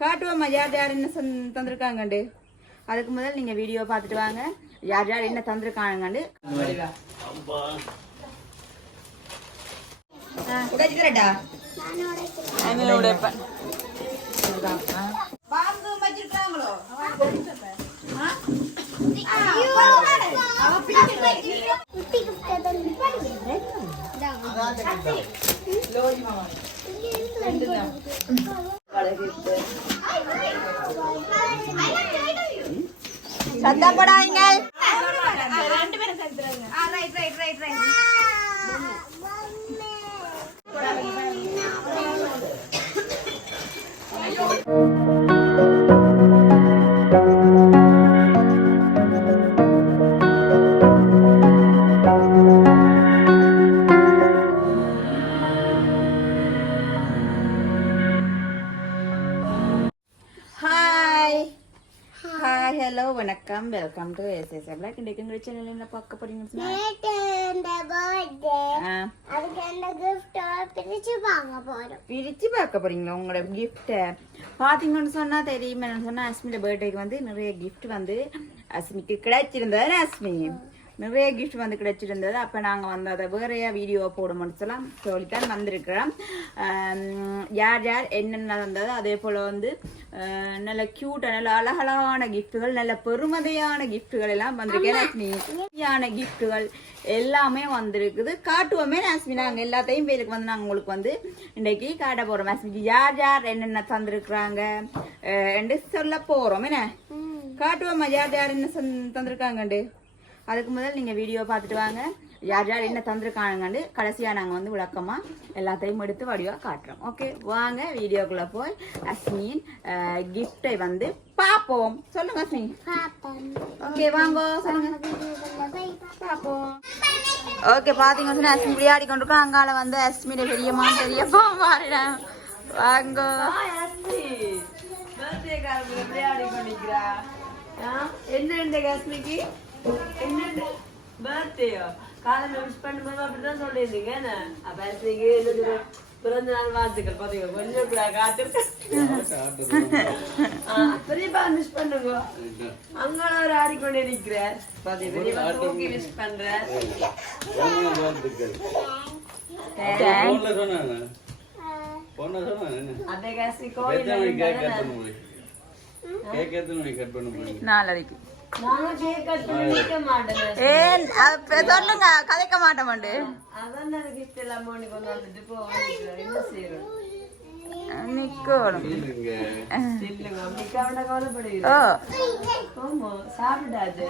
காட்டுவோம்மா யார் யார் என்ன தந்திருக்காங்கண்டு? அதுக்கு முதல் நீங்க வீடியோ பார்த்துட்டு வாங்க. யார் யார் என்ன தந்திருக்காங்கண்டு? உடைச்சுக்கிறடா பாம்பு வச்சிருக்காங்களோ? சத்தம் போடாதீங்க. Right right right right. Welcome to SS block இன்றைக்கு எங்கள் சேனல் என்ன பார்க்க அ பிரிச்சு பார்க்க போறீங்களா உங்களோட கிஃப்ட்டை பார்த்தீங்கன்னு சொன்னா தெரியும் சொன்னா அஸ்மியோட பர்த்டேக்கு வந்து நிறைய கிஃப்ட் வந்து அஸ்மிக்கு கிடைச்சிருந்தது அஸ்மி? நிறைய கிஃப்ட் வந்து கிடைச்சிருந்தது. அப்போ நாங்கள் வந்து அதை வேறையா வீடியோ போடணும்னு சொல்லலாம் சொல்லித்தான் வந்திருக்கிறோம். யார் யார் என்னென்ன வந்தது அதே போல் வந்து நல்ல க்யூட்டாக நல்ல அழகழகான கிஃப்ட்டுகள் நல்ல பெருமதியான கிஃப்ட்டுகள் எல்லாம் வந்திருக்கேன் கிஃப்ட்டுகள் எல்லாமே வந்திருக்குது. காட்டுவோமே அஸ்மி நாங்கள் எல்லாத்தையும் பேருக்கு வந்து நாங்கள் உங்களுக்கு வந்து இன்றைக்கு காட்ட போகிறோம் அஸ்மிக்கு யார் யார் என்னென்ன தந்திருக்கிறாங்க? என்று சொல்ல போகிறோம் என்ன? காட்டுவோம்மா யார் யார் என்ன தந்திருக்காங்கண்டு? அதுக்கு முதல் நீங்கள் வீடியோ பார்த்துட்டு வாங்க. யார் யார் என்ன தந்திருக்காங்கண்டு கடைசியாக நாங்கள் வந்து விளக்கமாக எல்லாத்தையும் எடுத்து வடிவாக காட்டுறோம். ஓகே வாங்க வீடியோக்குள்ளே போய் அஸ்மியின் கிஃப்டை வந்து பார்ப்போம். சொல்லுங்க அஸ்மி பாப்போம். ஓகே வாங்க சொல்லுங்க. வீடியோக்குள்ள போய் பார்ப்போம். ஓகே பார்த்தீங்கன்னு சொன்னா அஸ்மி விளையாடி கொண்டிருக்கோம். அங்கால வந்து அஸ்மியோட பெரியம்மா பெரியப்பா மாறிடலாம் வாங்க. என்ன இந்த காஸ்மிக்கு என்ன பர்த்டேயோ காலையில விஷ் பண்ணும்போது அப்படிதான் சொல்லியிருந்தீங்க. என்ன? அப்ப அஸ்மிக்கு என்னது பிறந்த நாள் வாழ்த்துக்கள். பாத்தீங்க கொஞ்சம் கூட காத்திருக்கேன் பெரியப்பா விஷ் பண்ணுங்க. அங்க ஒரு ஆடிக்கொண்டே நிக்கிற பாத்தீங்க பெரியப்பா தூக்கி விஷ் பண்ற அதே காஸ்மி கோயில் நாலரைக்கு. ஏன் சொல்லுங்க கதைக்க மாட்டோமாண்டு நிக்கணும் ஓ. சாப்பிடாது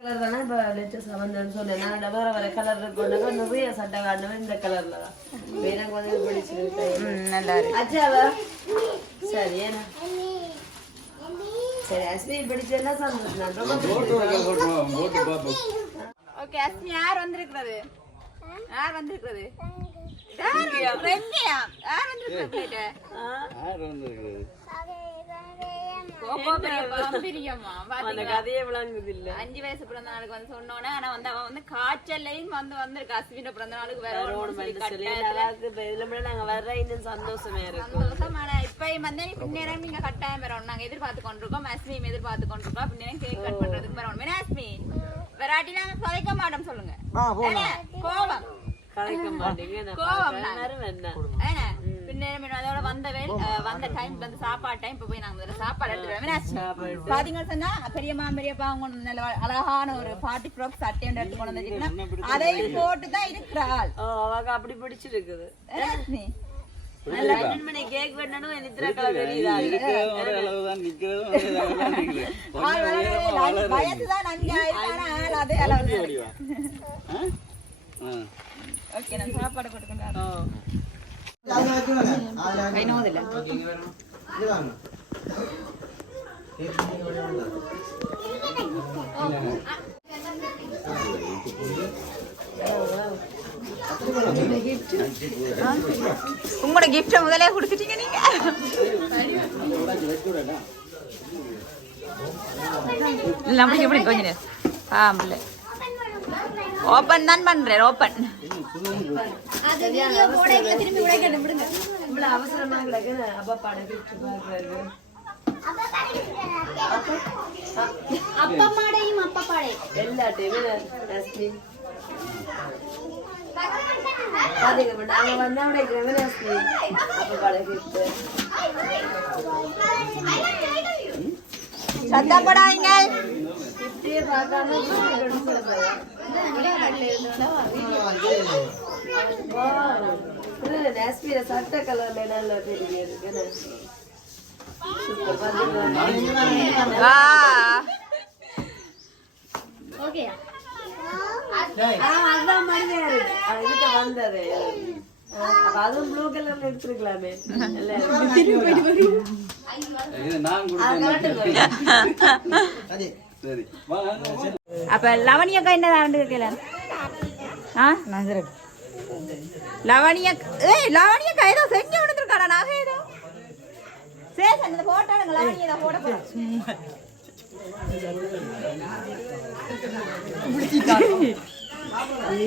கலர் தானே இப்போ லேட்டஸ்ட் வந்தேன்னு சொன்னேன். நான் வேற வேற கலர் இருக்கோண்டாங்க நிறைய சட்டை காட்டணும் இந்த கலர்ல தான். எனக்கு வந்து பிடிச்சிருக்கு. நல்லா இருக்கு. அச்சாவா சரி ஏன்னா சரி அஸ்மி பிடிச்சேன்னா சந்தோஷம் ரொம்ப ஓகே அஸ்மி யார் வந்திருக்கிறது? யார் வந்திருக்கிறது? யார் ரெங்கயா? யார் வந்திருக்கிறது? அந்த கதையே விளங்குது இல்ல அஞ்சு வயசு பிறந்த நாளுக்கு வந்து சொன்னோன்னே ஆனா வந்து அவன் வந்து காய்ச்சல்லையும் வந்து வந்திருக்கா. அஸ்வின பிறந்த நாளுக்கு வேற நாங்க வர்ற இன்னும் சந்தோஷமா இப்பயும் வந்து பின்னேரம் நீங்க கட்டாயம் வரணும் நாங்க எதிர்பார்த்து கொண்டிருக்கோம். அஸ்மியும் எதிர்பார்த்து கொண்டிருக்கோம் பின்னேரம் கேக் கட் பண்றதுக்கு வரணும் அஸ்மி வெராட்டி நாங்க தொலைக்க மாட்டோம் சொல்லுங்க. மாட்டீங்க. என்ன பின்னேரம் அதோட வந்த வேல் அஹ், வந்த டைம் வந்து சாப்பாடு டைம் இப்ப போய் நாங்க முதல்ல சாப்பாடு? பாத்தீங்கன்னு சொன்னா பெரியம்மா பெரியப்பா அவங்க நல்ல அழகான ஒரு பார்ட்டி ஃப்ராக் சட்டை எடுத்து கொண்டு வந்துருக்கீங்கன்னா அதையும் போட்டு தான் இருக்கிறாள். ஓ அவக்கு அப்படி பிடிச்சிருக்குது. வயசுதான் அஞ்சு ஆயிரம் ஆள் அதே அளவு ஓகே நான் சாப்பாடு கொடுக்கணும் உங்களோட கிஃப்ட முதலே கொடுத்துட்டீங்க நீங்க அப்படி எப்படி கொஞ்சம். ஆ இல்ல ஓபன் தான் பண்றேன் ஓபன் அது வீடியோ போடையில திரும்பி உடைக்கணும் விடுங்க. இவ்வளவு அவசரமா கிடக்கு அப்பா கிட்டு பாக்குறாரு. அப்பா மாடையும் அப்பா பாடையும் எல்லாத்தையுமே ரஸ்மின் பாத்தீங்க இப்ப நாங்க வந்தா உடைக்கிறவங்க ரஸ்மின் அப்பா படம் கிட்டு. சத்தப்படாதீங்க இப்படியே பார்க்காம ரஸ்மியில சட்ட கலர்ல நல்லா தெரியுது சூப்பர் பாத்தீங்களா வா ஓகே ஆ, அதான் மணியாரு அதுகிட்ட வந்தது அதுவும் ப்ளூ கலர்ல எடுத்துருக்கலாமே இல்ல இது நான் அது கொடுத்தேன் கலட்டுங்க. சரி. அப்ப லவணியக்கா என்ன ஆண்டு கேட்கல ஆ? லவணிய ஏய் லவணியக்கா ஏதோ செஞ்சு விழுந்துருக்காடா நாக ஏதோ. சரி அந்த போட்டோ லவணிய ஏதோ போட போறோம்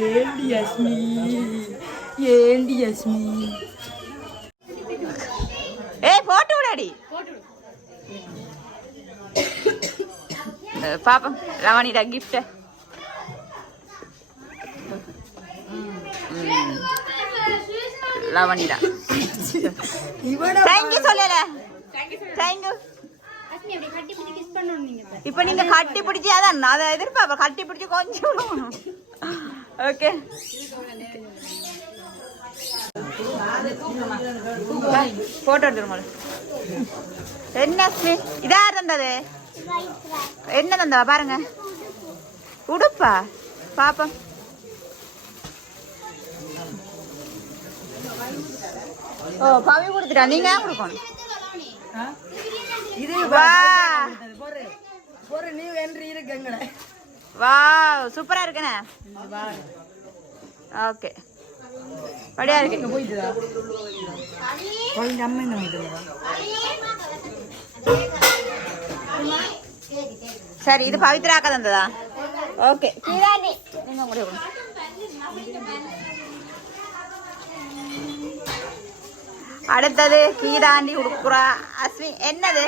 ஏண்டி யஸ்மி ஏண்டி யஸ்மி ஏய் போட்டு விடாடி. பாப்போம் ரவானிடா கிஃப்ட் லவனிடா தேங்க்யூ சொல்லல. தேங்க்யூ அஸ்மி அப்படி கட்டி பிடிச்சி கிஸ் பண்ணணும் நீங்க இப்ப. இப்போ நீங்க கட்டி பிடிச்சி அதான் அதை எதிர்பார்ப்ப கட்டி பிடிச்சி கொஞ்சம். ஓகே போட்டோ எடுத்துருங்க என்ன ஸ்மி இதா தந்தது? என்ன தந்தவா பாருங்க. உடுப்பா பாப்போம். ஓ பவி கொடுத்துட்டா? நீங்க ஏன் கொடுக்கணும்? வா. வா சூப்பரா இருக்குண்ணே. ஓகே. படியா இருக்கு. சரி இது பவித்ராக்கா தந்ததா ஓகே. அடுத்தது கீழாண்டி உடுக்குறா அஸ்வி என்னது?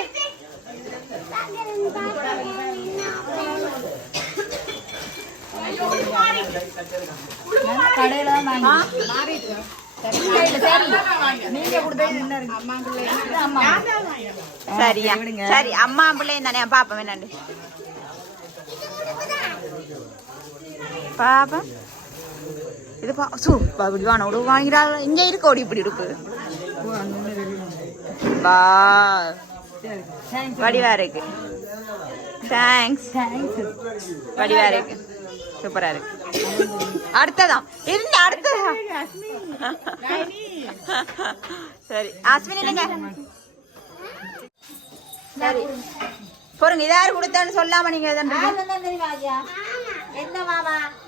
சரியா சரி அம்மா. பிள்ளையும் தானே. பாப்போம் என்னண்டு பாப்பா. இது பா சூப்பா இப்படி வான உடு வாங்கிறாள் இருக்க ஓடி இப்படி இருக்கு. வா வடிவா இருக்கு. தேங்க்ஸ் வடிவா இருக்கு. சூப்பரா இருக்கு. அடுத்ததான் இருந்த அடுத்ததா. சரி. அஸ்வினி இல்லைங்க சரி. பொருங்க இது யாரு கொடுத்தான்னு சொல்லாம நீங்க என்ன மாமா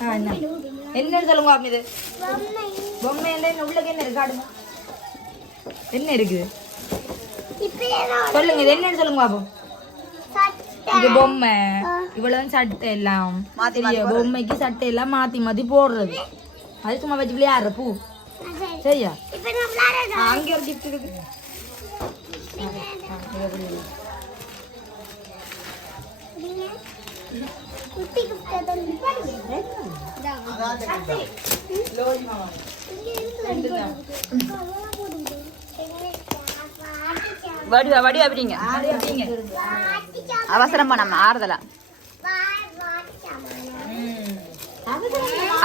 என்னன்னு சொல்லுங்க அப்படி இது? பொம்மை. என்ன? உள்ளக்கு என்ன என்ன இருக்குது? சொல்லுங்க இது என்னன்னு சொல்லுங்க பாப்போம் இது பொம்மை. இவ்வளவு சட்டை எல்லாம்? பொம்மைக்கு சட்டை எல்லாம் மாத்தி மாத்தி போடுறது. அது சும்மா வச்சு விளையாடுற பூ. சரியா? அங்கே ஒரு கிஃப்ட் இருக்கு. குட்டி gift வடிவா வடிவா அப்படிங்க அவசரம் பண்ணாம ஆறுதலா.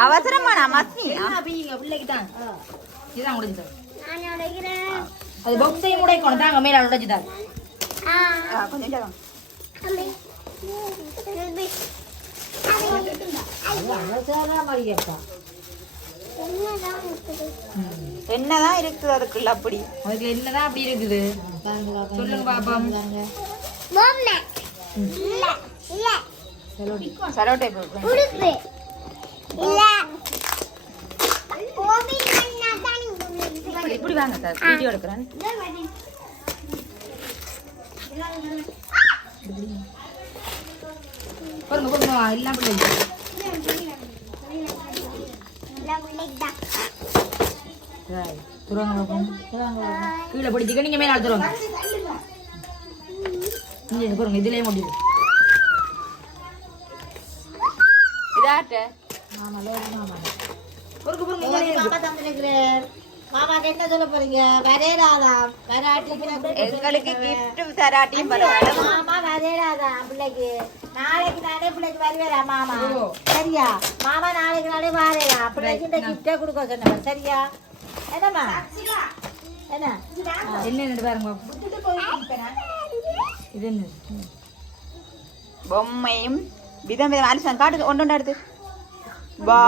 அவசரம் பண்ணாம அப்படிங்க பிள்ளைக்கு தான். இதுதான் முடிஞ்சது நான் உடைக்கிறேன். அது பொக்ஸையும் உடைக்கணும் தாங்க மேல ஆ, கொஞ்சம் என்னதான் இருக்குது அதுக்குள்ள அப்படி அதுக்கு என்னதான் அப்படி இருக்குது சொல்லுங்க பாப்போம் பொம்மை இப்படி வாங்க சார் வீடியோ எடுக்கிறேன் பாருங்க பாருங்க எல்லாம் பிள்ளைங்க கீழே பிடிச்சிக்க நீங்க மேல துறவாங்க இங்க பாருங்க இதுலயே முடியுது இதாட்ட எங்களுக்கு கிஃப்ட் தராட்டியும் பரவாயில்ல. மாமா வரையறாதா பிள்ளைக்கு. நாளைக்கு நாளே பிள்ளைக்கு வருவேரா மாமா. சரியா? மாமா நாளைக்கு நாளே வாரேரா பிள்ளைக்கு இந்த கிஃப்டே கொடுக்க சொன்னவன் சரியா? என்னம்மா? என்ன? பாருங்க. இது என்ன? பொம்மையும் விதம் விதம். அலிசன் காட்டு ஒன்று ஒன்று எடுத்து. வா.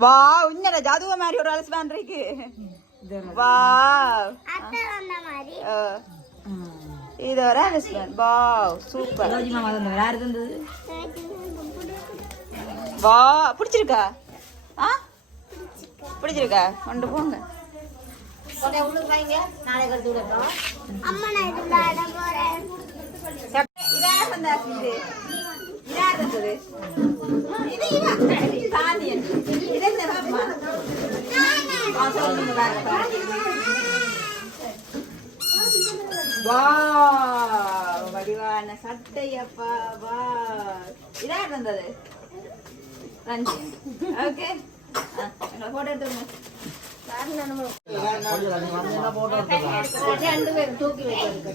வா உன்னட ஜாதுவ மாதிரி ஒரு அலசுவான் இருக்கு. வா. இது ஒரு அலசுவான் வா சூப்பர். வா பிடிச்சிருக்கா? ஆ? பிடிச்சிருக்கா. கொண்டு போங்க. அம்மா நான் இது விளையாட போறேன். இதார் வந்தாச்சு இது வடிவான சட்டை அப்பா வா இதா இருந்தது? ஓகே. போட்டோ எடுத்துருங்க ரெண்டு பேரும் தூக்கி வைக்கிறது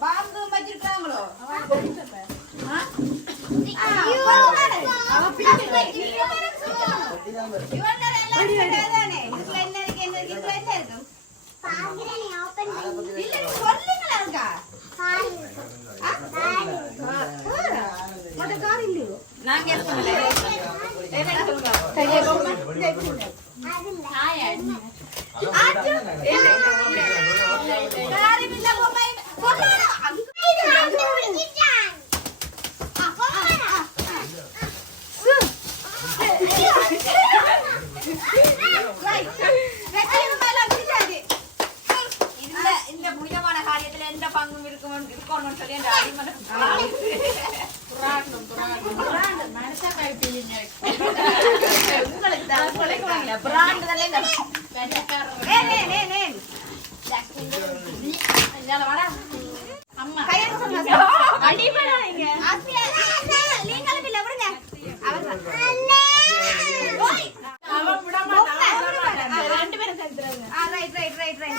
பாம்பு வச்சிருக்காங்களோ? ஆ? ஆ, இவன் எல்லாம் சரியாதானே? இதுல என்ன இருக்கு, என்ன இருக்கு, இதுல என்ன இருக்கு? பாக்குறேன் நீ ஓபன் பண்ணி இல்ல, நீ சொல்லுங்களா இருக்கா? பாரு ஆ? உன்கிட்ட கார் இல்லையோ? நான் guess பண்ணல. என்னன்னு சொல்லுங்க. சரியா, பொம்மை. உங்களுக்கு தான் குலைக்குவாங்களா பிராண்ட் தானே இந்த ஏய், ஏய், ஏய், ஏய். கையெழுத்து சொல்லுங்க. அடிபடாதீங்க. ஆசியா, நீங்களும் இல்ல, விடுங்க. அவர் தான். ஓய். பொம்மை. ஆ, ரெண்டு பேரும் சேர்த்துருங்க. ஆ, right, right, right, right.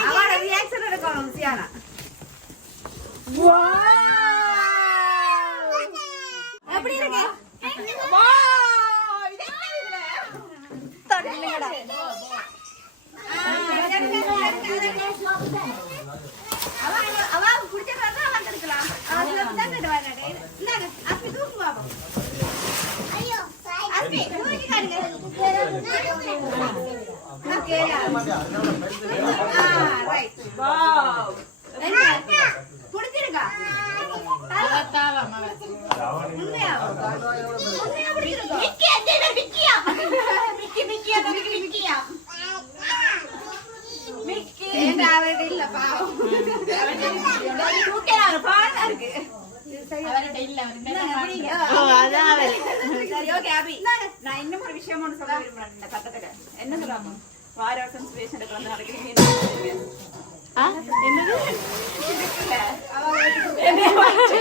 அவரோட reaction எடுக்கணும், சியானா. எப்படி இருக்கு? Wow, இது என்ன இதுல? தொடுங்கடா. ஆ, எடுங்க, எடுங்க, எடுங்க. அவன் அவன் பிடிச்ச அவன் எடுக்கலாம் அவன் தான் கட்டுவாங்க இந்தாங்க அப்படி தூக்கு பாப்போம் ஐயோ அப்படி தூக்கி காட்டுங்க ஓகே ஆ ரைட் வாவ் பிடிச்சிருக்கா உண்மையா உண்மையா பிடிச்சிருக்கா மிக்கி அஜய் மிக்கியா மிக்கி மிக்கியா மிக்கி மிக்கியா மிக்கி ஏண்டா அவர்கிட்ட இல்ல பாவம் தூக்கலாம் பாடா இருக்கு இந்தாங்க, பிடிங்க. சரி, okay, அபி. நான் இன்னும் ஒரு விஷயம் ஒண்ணு சொல்ல விரும்புறேன் இந்த கட்டத்துல. என்ன சொல்லாம? வார வருஷம் சுரேஷ் எனக்கு வந்து நடக்கிறீங்க என்ன சொல்றீங்க? என்னது? இருக்குல்ல? என்னைய வச்சு.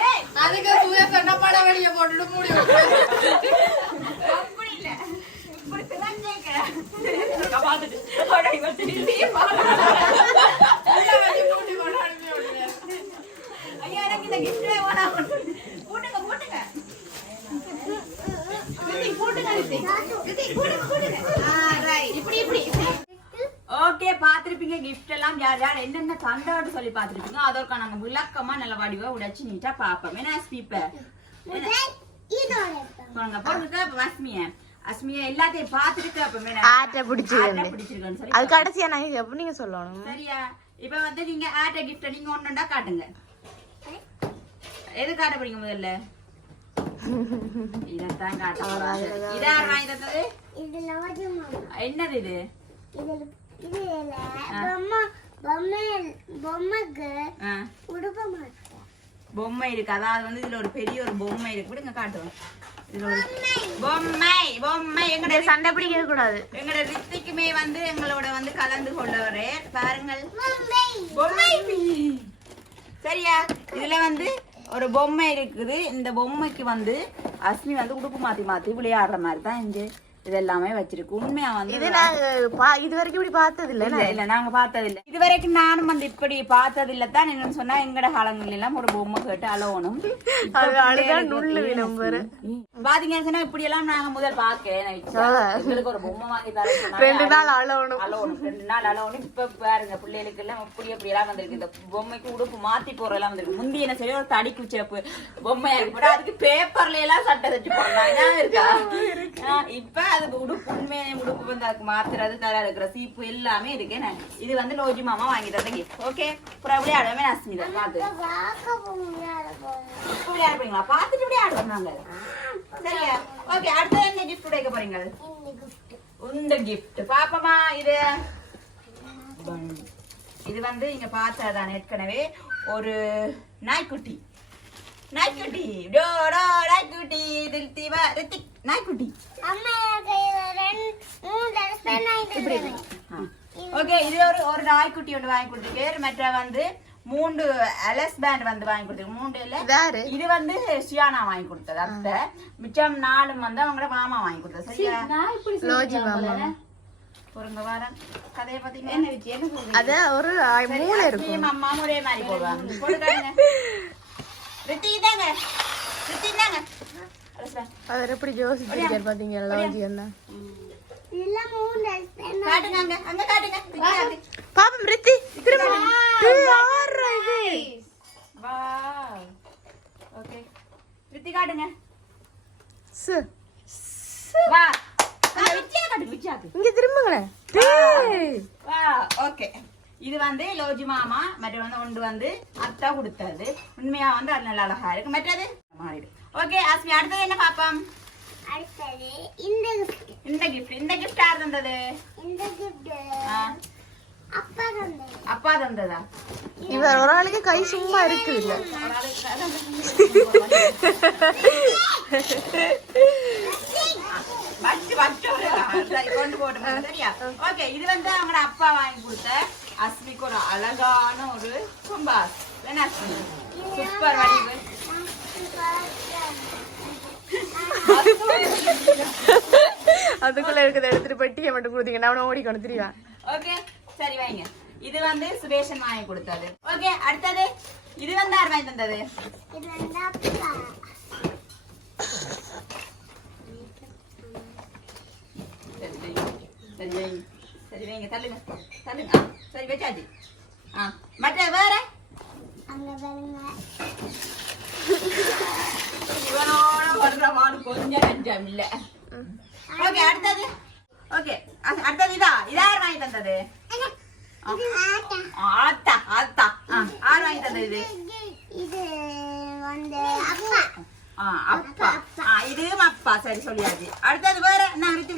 ஏய், அப்படி இல்ல. இப்படி திறந்தேங்க. பார்த்துட்டு, அட, இவன் திரும்பி பாருங்க. எல்லாம் யார் யார் என்னென்ன தண்டோடு சொல்லி பார்த்துருக்கீங்க அதற்கான நாங்க விளக்கமா நல்ல வடிவா உடைச்சு நீட்டா பார்ப்போம். என்ன ஸ்பீப்ப முதல் இதோட எடுத்தோம். போங்க போங்க அப்ப அஸ்மிய. அஸ்மிய எல்லாத்தையும் பார்த்துட்டு அப்ப ஆட்டை பிடிச்சிருக்கு. ஆட்டை பிடிச்சிருக்கேன்னு அது கடைசியா நான் எப்ப நீங்க சொல்லணும்? சரியா? இப்ப வந்து நீங்க ஆட்ட கிஃப்ட் நீங்க ஒண்ணுண்டா காட்டுங்க. எது காட்ட போறீங்க முதல்ல? இதான் காட்ட போறாங்க. இதா வாங்கி தந்தது. என்னது இது? பொம்மை இருக்கு. அதாவது வந்து இதுல ஒரு பெரிய ஒரு பொம்மை இருக்கு. விடுங்க காட்டுவோம் இதுல ஒரு பொம்மை. பொம்மை எங்கட சண்டை பிடிக்க கூடாது. எங்கட ரித்திக்குமே வந்து எங்களோட வந்து கலந்து கொள்ளவரே பாருங்கள். பொம்மை. பொம்மை. சரியா? இதுல வந்து ஒரு பொம்மை இருக்குது. இந்த பொம்மைக்கு வந்து அஸ்மி வந்து உடுப்பு மாத்தி மாத்தி விளையாடுற மாதிரி தான் இங்க இது எல்லாமே வச்சிருக்கு. உண்மையா வந்து இது பா- இது வரைக்கும் இப்படி பார்த்தது இல்ல இல்ல நாங்க பார்த்தது இல்ல இது வரைக்கும் நானும் வந்து இப்படி பார்த்தது இல்ல தான். என்னன்னு சொன்னா எங்கட காலங்கள் எல்லாம் ஒரு பொம்மை கேட்டு பாரு. பாத்தீங்கன்னு சொன்னா இப்படி எல்லாம் நாங்க முதல் பாக்கேன் எங்களுக்கு ஒரு பொம்மை வாங்கி தர ரெண்டு நாள் அழகணும் அலோனும் ரெண்டு நாள் அலோனும் இப்ப பாருங்க பிள்ளைகளுக்கு எல்லாம் அப்படி அப்படி எல்லாம் வந்திருக்கு. இந்த பொம்மைக்கு உடுப்பு மாத்தி போற எல்லாம் வந்திருக்கு. முந்தி என்ன செய்ய ஒரு தடி குச்சப்பு பொம்மையா இருக்கு அதுக்கு பேப்பர்ல எல்லாம் சட்டை தச்சு போடுறாங்க இருக்கா? இப்ப அதுக்கு உடுப்பு உண்மையான உடுப்பு வந்து அதுக்கு மாத்துறது தர இருக்கிற சீப்பு எல்லாமே இருக்கு. என்ன? இது வந்து லோஜி மாமா வாங்கி தந்த கிஃப்ட் ஓகே அப்புறம் அப்படியே ஆடவே அஸ்மிதா. பாத்து. பார்க்க முடியாத போது இப்ப விளையாட போறீங்களா? பாத்துட்டு அப்படியே ஆடுறோம் நாங்க சரியா? ஓகே அடுத்து என்ன கிஃப்ட் உடைக்க போறீங்க. இந்த கிஃப்ட் பாப்பமா இது? இது வந்து இங்க பார்த்ததான் ஏற்கனவே ஒரு நாய்க்குட்டி. நாய்க்குட்டி. டோ டோ நாய்க்குட்டி. ரித்திவா ரித்திக் நாய்க்குட்டி. அம்மா மூணு. ஓகே இது ஒரு ஒரு நாய்க்குட்டி ஒன்று வாங்கி கொடுத்துருக்கு. மற்ற வந்து மூன்று அலஸ் பேண்ட் வந்து வாங்கி கொடுத்துருக்கு. மூன்று இல்ல. வேறு? இது வந்து ஷியானா வாங்கி கொடுத்தது. அத்தை மிச்சம் நாலும் வந்து அவங்களோட மாமா வாங்கி கொடுத்தது. சரியா? வாரம் கதையை அத ஒரு மூளை இருக்கும். அம்மாவும் ஒரே மாதிரி போடுவாங்க. அவர் எப்படி யோசிச்சிருக்காரு பாத்தீங்களா லோஜி என்ன பாப்பம் ரித்தி. திரும்ப. ஓகே. ரித்தி காட்டுங்க. இங்க திரும்புங்களேன். ஓகே. இது வந்து லோஜி மாமா மற்ற வந்து ஒன்று வந்து அத்தா கொடுத்தது. உண்மையா வந்து அது நல்லா அழகா இருக்கு. மற்றது? மாறிடு. ஓகே அஸ்மி அடுத்தது என்ன பாப்போம்? அடுத்தது இந்த gift. இந்த கிஃப்ட் இந்த கிஃப்ட் யார் தந்தது? இந்த ஆ, அப்பா தந்தது. அப்பா தந்ததா? இவர் ஒரு ஆளுக்கு கை சும்மா இருக்குது இல்ல வச்சு வச்சு சரி கொண்டு போட்டு சரியா? ஓகே இது வந்து அவங்களோட அப்பா வாங்கி கொடுத்த அஸ்மிக்கு ஒரு அழகான ஒரு கும்பாஸ் அஸ்மி சூப்பர் வடிவு அதுக்குள்ள இருக்கிறத எடுத்துட்டு பெட்டியை மட்டும் கொடுத்தீங்க. நான் ஓடிக்கணும். தெரியுவேன் ஓகே சரி வைங்க. இது வந்து சுரேஷன் வாங்கி கொடுத்தது. ஓகே அடுத்தது? இது வந்து யார் வாங்கி தந்தது? சரி. சரி வைங்க தள்ளுங்க. தள்ளுங்க. சரி வச்சாச்சு. ஆ மற்ற வேற? இவனோட பண்ற மாடு கொஞ்சம் நஞ்சம் இல்ல. ஓகே அடுத்தது. ஓகே அடுத்தது இதா. இதா யார் வாங்கி தந்தது? இது ஆத்தா ஆத்தா. ஆ, யார் வாங்கி தந்தது இது? இது வந்து அப்பா. ஆ அப்பா. ஆ இதுவும் அப்பா. சரி சொல்லியாச்சு. அடுத்தது வேற? நான் விட்டு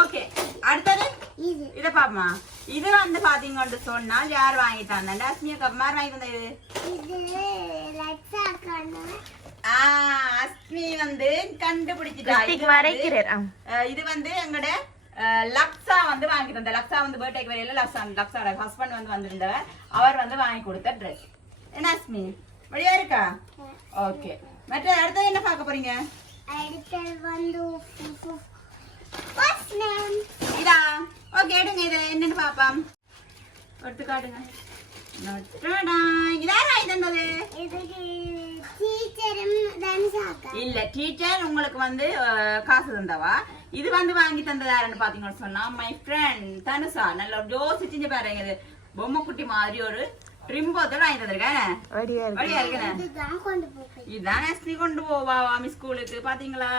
ஓகே அடுத்தது இது. இத பாப்பமா இது வந்து பாத்தீங்கன்னு சொன்னால் யார் வாங்கி தந்தா லட்சுமி கப்மார் வாங்கி தந்தது? இது லட்சா கண்ணு ஆ அஸ்மி வந்து கண்டுபிடிச்சிட்டா. இது வரைக்கிறார் இது வந்து எங்கட அஹ், லக்ஸா வந்து வாங்கி தந்த லக்ஸா வந்து பர்த்டேக்கு வரையில லக்ஸா லக்ஸாட ஹஸ்பண்ட் வந்து வந்திருந்தவர். அவர் வந்து வாங்கி கொடுத்த ட்ரெஸ் என்ன அஸ்மி வழியா இருக்கா? ஓகே மற்ற அடுத்தது என்ன பார்க்க போறீங்க? அடுத்தது வந்து ஃபர்ஸ்ட் நேம் இதா? ஓகே எடுங்க இது. என்னன்னு பாப்போம் எடுத்து காட்டுங்க இல்ல டீச்சர் உங்களுக்கு வந்து காசு தந்தவா? இது வந்து வாங்கி தந்தது யாருன்னு பாத்தீங்கன்னு சொன்னா மை ஃப்ரெண்ட் தனுஷா. நல்ல யோசிச்சு பாருங்க பொம்மை குட்டி மாதிரி ஒரு போய் இதுதான் அஸ்மி கொண்டு போவா வாமி ஸ்கூலுக்கு. பாத்தீங்களா?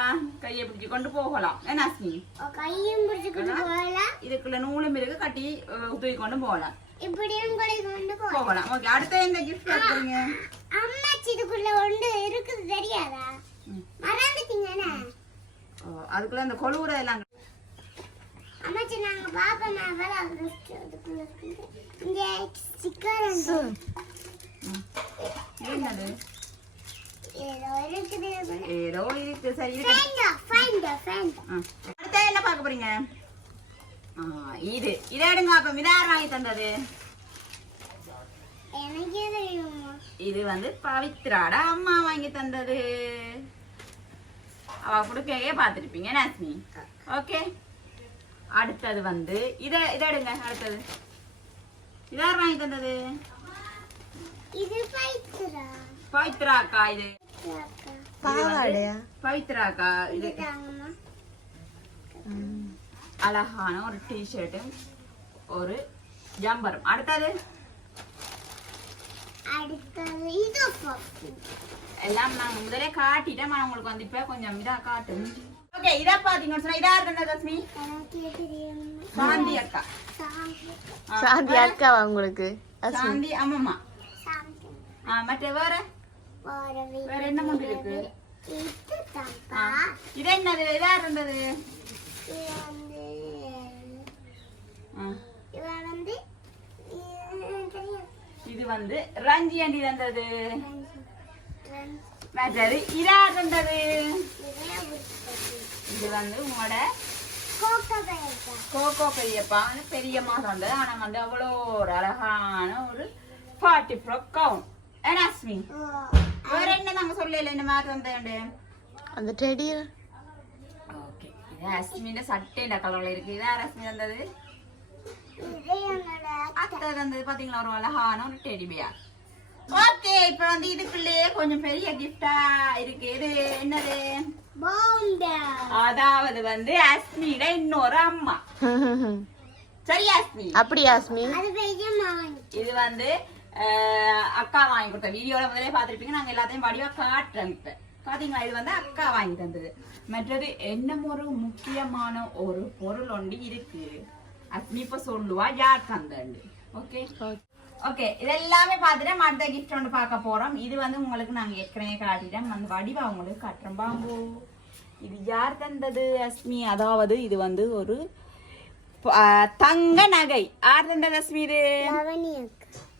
கையை பிடிச்சி கொண்டு போகலாம். என்ன அஸ்மி? கையும் பிடிச்சுக்கிட்டு போகலாம். இதுக்குள்ள நூலும் இருக்கு. கட்டி தூக்கி கொண்டு போகலாம். போகலாம். ஓகே அடுத்த இந்த கிஃப்ட் எடுக்கிறீங்க அம்மாச்சி இதுக்குள்ள ஒன்று இருக்குது. தெரியாதா? அதுக்குள்ள இந்த கொழுவுற எல்லாம் அம்மாச்சி நாங்க பாப்போம். நான் வேற அதுக்குள்ள ஸ்டிக்கர் என்னது? ஏதோ இருக்கு. சரி. அடுத்த என்ன பார்க்க போறீங்க? இது. இதை எடுங்க அப்ப மிதார் வாங்கி தந்தது? இது வந்து பவித்ராட அம்மா வாங்கி தந்தது. அவ கொடுக்கையே பார்த்துருப்பீங்க நாஸ்மி. ஓகே. அடுத்தது வந்து இதை இதை எடுங்க அடுத்தது. இதார் வாங்கி தந்தது? இது பைத்துரா பவித்ரா. அக்கா இது? பாவாடையா? பவித்ரா அக்கா இது அழகான ஒரு டிஷர்ட்டு ஒரு ஜம்பரும். அடுத்தது? அடுத்தது எல்லாம் நாங்க முதலே காட்டிட்டோம் ஆனா உங்களுக்கு வந்து இப்ப கொஞ்சம் இதா காட்டும் ஓகே இதா பாத்தீங்கன்னு சொன்னா. இதா இருந்தது தஸ்மி? சாந்தி அக்கா. சாந்தி அக்காவா உங்களுக்கு? சாந்தி அம்மம்மா. சாந்தி. ஆ, மற்ற வேற? வேற என்ன மாதிரி இருக்கு? இது ஆ, தாப்பா இது என்னது? இதா இருந்தது வந்து இது வந்து ரஞ்சி அண்டி தந்தது. மற்றது இதா இருந்தது இது வந்து உங்களோட கோகோ பேக்கா கோகோ பெரியப்பா வந்து பெரியம்மா தந்தது ஆனா வந்து அவ்வளோ ஒரு அழகான ஒரு ஃபார்ட்டி ஃப்ராக் கவுன் ஏனாஸ்மி வேற என்ன நாங்க சொல்லல இந்த மாதிரி தந்தேன் அந்த டெடிய ஓகே. இது அஸ்மின் சட்டையில கலர்ல இருக்கு. இது என்னோட அத்தை தந்தது. பாத்தீங்களா? ஒரு அழகான ஒரு டெடி பியர் ஓகே இப்ப வந்து இதுக்குள்ளேயே கொஞ்சம் பெரிய கிஃப்டா இருக்கு. இது என்னது? அதாவது வந்து அஸ்மியோட இன்னொரு அம்மா. சரி அஸ்மி. அப்படியா அஸ்மி? அது பெரிய மாவன் இது வந்து அஹ், அக்கா வாங்கி கொடுத்த வீடியோல முதலே பார்த்திருப்பீங்க. நாங்க எல்லாத்தையும் வடிவா காட்டுறோம் இப்ப. பாத்தீங்களா? இது வந்து அக்கா வாங்கி தந்தது. மற்றது என்ன ஒரு முக்கியமான ஒரு பொருள் ஒன்று இருக்கு. அஸ்மி இப்ப சொல்லுவா யார் தந்தண்டு ஓகே. ஓகே இதெல்லாமே பார்த்துட்டு அடுத்த கிஃப்ட் ஒன்று பார்க்க போறோம். இது வந்து உங்களுக்கு நாங்க ஏற்கனவே காட்டிட்டோம். அந்த வடிவா உங்களுக்கு காட்டுறோம். பாம்பு. இது யார் தந்தது அஸ்மி? அதாவது இது வந்து ஒரு ப- தங்க நகை. யார் தந்தது அஸ்மி இது?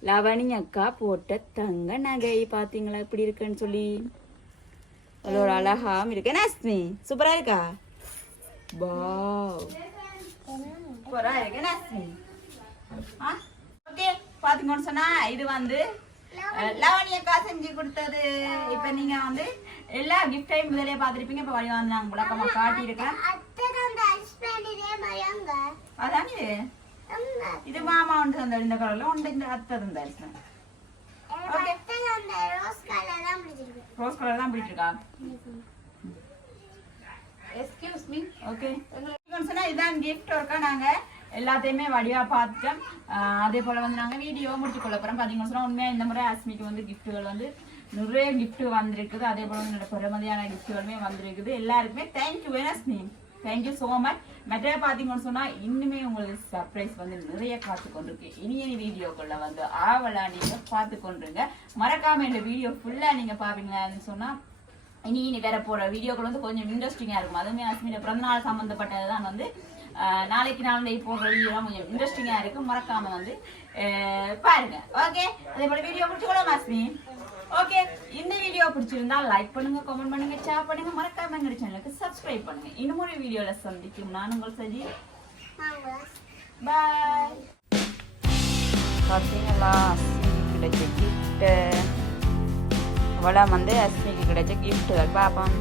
லவணி அக்கா. போட்ட தங்க நகை. பாத்தீங்களா எப்படி இருக்குன்னு சொல்லி. அதோட அழகாம் இருக்கு. என்ன அஸ்மி? சூப்பரா இருக்கா? வாவ் சூப்பரா இருக்கு. என்ன அஸ்மி? ஓகே பாத்தீங்கன்னு சொன்னா இது வந்து அஹ், லவணி அக்கா செஞ்சு கொடுத்தது. இப்ப நீங்க வந்து எல்லா கிஃப்டையும் முதலே பார்த்திருப்பீங்க. இப்ப வழி வந்து நாங்க விளக்கமா காட்டியிருக்கேன் அந்த அதான் இது. இது மாமா ஒன்று தந்தாரு. இந்த கலர்ல ஒன்று இந்த அத்தை தந்தாரு. அந்த ரோஸ் கலர் தான் பிடிச்சிருக்கு. Excuse me. ஓகே சொன்னா இதான் கிஃப்ட் ஒர்க்கா நாங்க எல்லாத்தையுமே வழியாக பார்த்துட்டேன் அதே போல் வந்து நாங்கள் வீடியோ முடிச்சு கொள்ள போறோம். பாத்தீங்கன்னா சொன்னா இந்த முறை அஸ்மிக்கு வந்து கிஃப்ட்டுகள் வந்து நிறைய கிஃப்ட் வந்திருக்குது. அதே போல் வந்து பெருமதியான கிஃப்ட்டுகளுமே வந்திருக்குது. எல்லாருக்குமே thank you Asmi thank you so much மெட்டையாக பார்த்தீங்கன்னு சொன்னால் இன்னுமே உங்களுக்கு சர்ப்ரைஸ் வந்து நிறைய காத்து கொண்டிருக்கு இனி இனி வீடியோக்குள்ள வந்து ஆவலா நீங்கள் பார்த்து கொண்டிருங்க மறக்காமல் இந்த வீடியோ ஃபுல்லாக நீங்கள் பார்ப்பீங்களான்னு சொன்னால் இனி இனி வேற போற வீடியோக்கள் வந்து கொஞ்சம் இன்ட்ரெஸ்டிங்கா இருக்கும். அதுவுமே அஸ்மின பிறந்தநாள் சம்மந்தப்பட்டது தான் வந்து நாளைக்கு நாளை போடுற வீடியோலாம் கொஞ்சம் இன்ட்ரெஸ்டிங்காக இருக்கும் மறக்காமல் வந்து பாருங்க. ஓகே அதே போல் வீடியோ பிடிச்சிக்கலாம் மாஸ்மி? ஓகே இந்த வீடியோ பிடிச்சிருந்தா லைக் பண்ணுங்க கமெண்ட் பண்ணுங்க ஷேர் பண்ணுங்க. மறக்காம எங்க சேனலுக்கு சப்ஸ்கிரைப் பண்ணுங்க. இன்னும் ஒரு வீடியோல சந்திக்கும். நான் உங்கள் சஜி. பாய் பார்த்தீங்களா அஸ்மிக்கு கிடைச்ச கிஃப்ட்டு அவளை வந்து அஸ்மிக்கு கிடைச்ச கிஃப்ட்டுகள் பார்ப்போம்